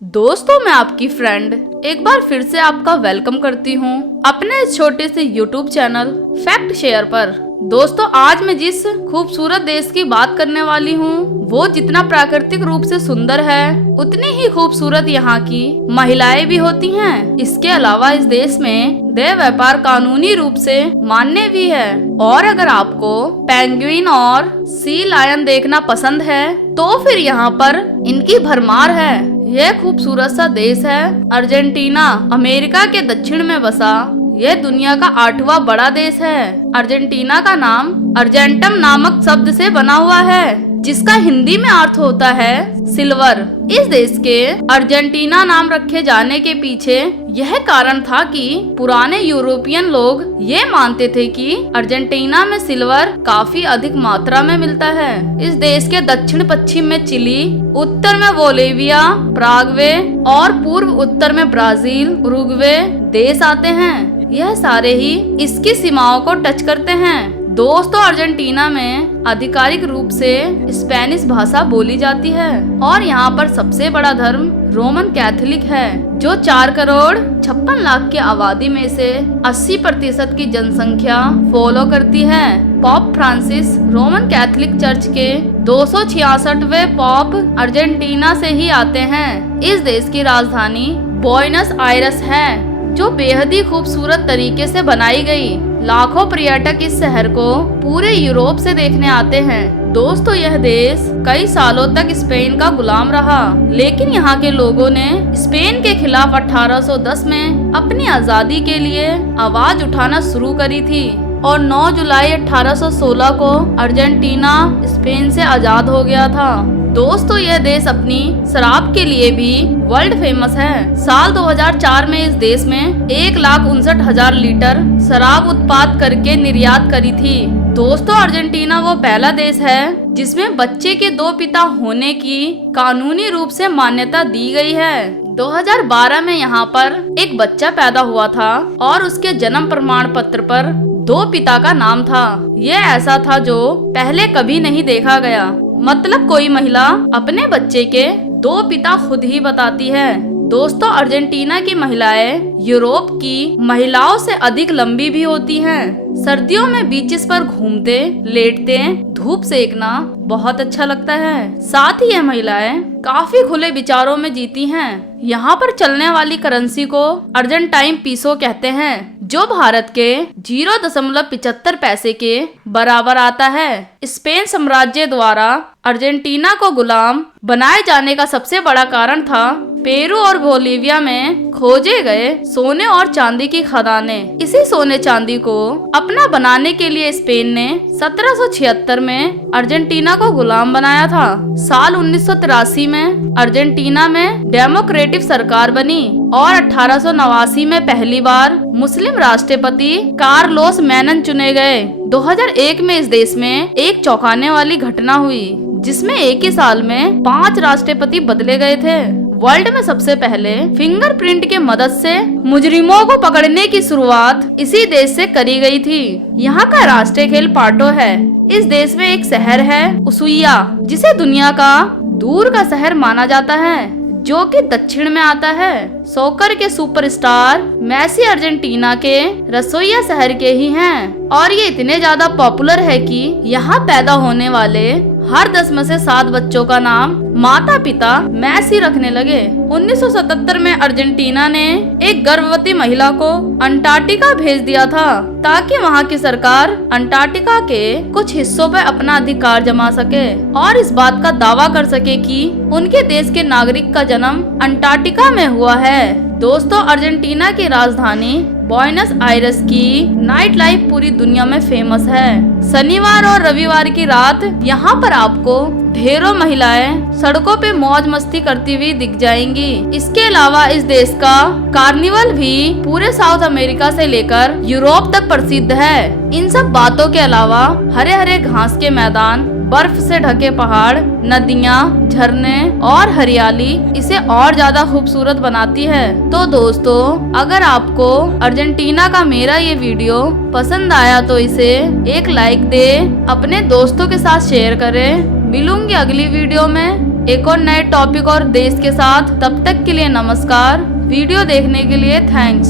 दोस्तों, मैं आपकी फ्रेंड एक बार फिर से आपका वेलकम करती हूँ अपने इस छोटे से यूट्यूब चैनल फैक्ट शेयर पर। दोस्तों, आज मैं जिस खूबसूरत देश की बात करने वाली हूँ वो जितना प्राकृतिक रूप से सुंदर है उतनी ही खूबसूरत यहाँ की महिलाएं भी होती हैं। इसके अलावा इस देश में देह व्यापार कानूनी रूप से मान्य भी है। और अगर आपको पेंगुइन और सी लायन देखना पसंद है तो फिर यहाँ पर इनकी भरमार है। यह खूबसूरत सा देश है अर्जेंटीना। अमेरिका के दक्षिण में बसा यह दुनिया का 8वां बड़ा देश है। अर्जेंटीना का नाम अर्जेंटम नामक शब्द से बना हुआ है जिसका हिंदी में अर्थ होता है सिल्वर। इस देश के अर्जेंटीना नाम रखे जाने के पीछे यह कारण था कि पुराने यूरोपियन लोग ये मानते थे कि अर्जेंटीना में सिल्वर काफी अधिक मात्रा में मिलता है। इस देश के दक्षिण पश्चिम में चिली, उत्तर में बोलिविया, पराग्वे और पूर्व उत्तर में ब्राजील, उरुग्वे देश आते हैं। यह सारे ही इसकी सीमाओं को टच करते हैं। दोस्तों, अर्जेंटीना में आधिकारिक रूप से स्पेनिश भाषा बोली जाती है और यहाँ पर सबसे बड़ा धर्म रोमन कैथोलिक है जो 4 करोड़ 56 लाख की आबादी में से 80% की जनसंख्या फॉलो करती है। Pop Francis Roman Catholic church के 266वें पॉप अर्जेंटीना से ही आते हैं। इस देश की राजधानी बुएनस आयर्स है जो बेहद ही खूबसूरत तरीके से बनाई गई। लाखों पर्यटक इस शहर को पूरे यूरोप से देखने आते हैं। दोस्तों, यह देश कई सालों तक स्पेन का गुलाम रहा, लेकिन यहाँ के लोगों ने स्पेन के खिलाफ 1810 में अपनी आजादी के लिए आवाज उठाना शुरू करी थी और 9 जुलाई 1816 को अर्जेंटीना स्पेन से आजाद हो गया था। दोस्तों, यह देश अपनी शराब के लिए भी वर्ल्ड फेमस है। साल 2004 में इस देश में 1,59,000 लीटर शराब उत्पाद करके निर्यात करी थी। दोस्तों, अर्जेंटीना वो पहला देश है जिसमें बच्चे के 2 पिता होने की कानूनी रूप से मान्यता दी गई है। 2012 में यहाँ पर एक बच्चा पैदा हुआ था और उसके जन्म प्रमाण पत्र पर 2 पिता का नाम था। यह ऐसा था जो पहले कभी नहीं देखा गया। मतलब कोई महिला अपने बच्चे के 2 पिता खुद ही बताती है। दोस्तों, अर्जेंटीना की महिलाएं यूरोप की महिलाओं से अधिक लंबी भी होती हैं। सर्दियों में बीचेस पर घूमते, लेटते, धूप सेकना बहुत अच्छा लगता है। साथ ही यह महिलाएं काफी खुले विचारों में जीती हैं। यहाँ पर चलने वाली करेंसी को अर्जेंटाइन पीसो कहते हैं जो भारत के 0.75 पैसे के बराबर आता है। स्पेन साम्राज्य द्वारा अर्जेंटीना को गुलाम बनाए जाने का सबसे बड़ा कारण था पेरू और बोलिविया में खोजे गए सोने और चांदी की खदानें। इसी सोने चांदी को अपना बनाने के लिए स्पेन ने 1776 में अर्जेंटीना को गुलाम बनाया था। साल 1983 में अर्जेंटीना में डेमोक्रेटिक सरकार बनी और 1889 में पहली बार मुस्लिम राष्ट्रपति कार्लोस मेनन चुने गए। 2001 में इस देश में एक चौंकाने वाली घटना हुई जिसमें एक ही साल में 5 राष्ट्रपति बदले गए थे। वर्ल्ड में सबसे पहले फिंगरप्रिंट के मदद से मुजरिमों को पकड़ने की शुरुआत इसी देश से करी गई थी। यहाँ का राष्ट्रीय खेल पाटो है। इस देश में एक शहर है उसुइया जिसे दुनिया का दूर का शहर माना जाता है जो कि दक्षिण में आता है। सॉकर के सुपरस्टार मेसी अर्जेंटीना के रसोइया शहर के ही हैं और ये इतने ज्यादा पॉपुलर है कि यहाँ पैदा होने वाले हर 10 में से 7 बच्चों का नाम माता पिता मेसी रखने लगे। 1977 में अर्जेंटीना ने एक गर्भवती महिला को अंटार्कटिका भेज दिया था ताकि वहाँ की सरकार अंटार्कटिका के कुछ हिस्सों पर अपना अधिकार जमा सके और इस बात का दावा कर सके कि उनके देश के नागरिक का जन्म अंटार्कटिका में हुआ है। दोस्तों, अर्जेंटीना की राजधानी बुएनस आयर्स की नाइट लाइफ पूरी दुनिया में फेमस है। शनिवार और रविवार की रात यहाँ पर आपको ढेरों महिलाएं सड़कों पे मौज मस्ती करती हुई दिख जाएंगी। इसके अलावा इस देश का कार्निवल भी पूरे साउथ अमेरिका से लेकर यूरोप तक प्रसिद्ध है। इन सब बातों के अलावा हरे हरे घास के मैदान, बर्फ से ढके पहाड़, नदियाँ, झरने और हरियाली इसे और ज्यादा खूबसूरत बनाती है। तो दोस्तों, अगर आपको अर्जेंटीना का मेरा ये वीडियो पसंद आया तो इसे एक लाइक दे, अपने दोस्तों के साथ शेयर करें। मिलूंगी अगली वीडियो में एक और नए टॉपिक और देश के साथ। तब तक के लिए नमस्कार। वीडियो देखने के लिए थैंक्स।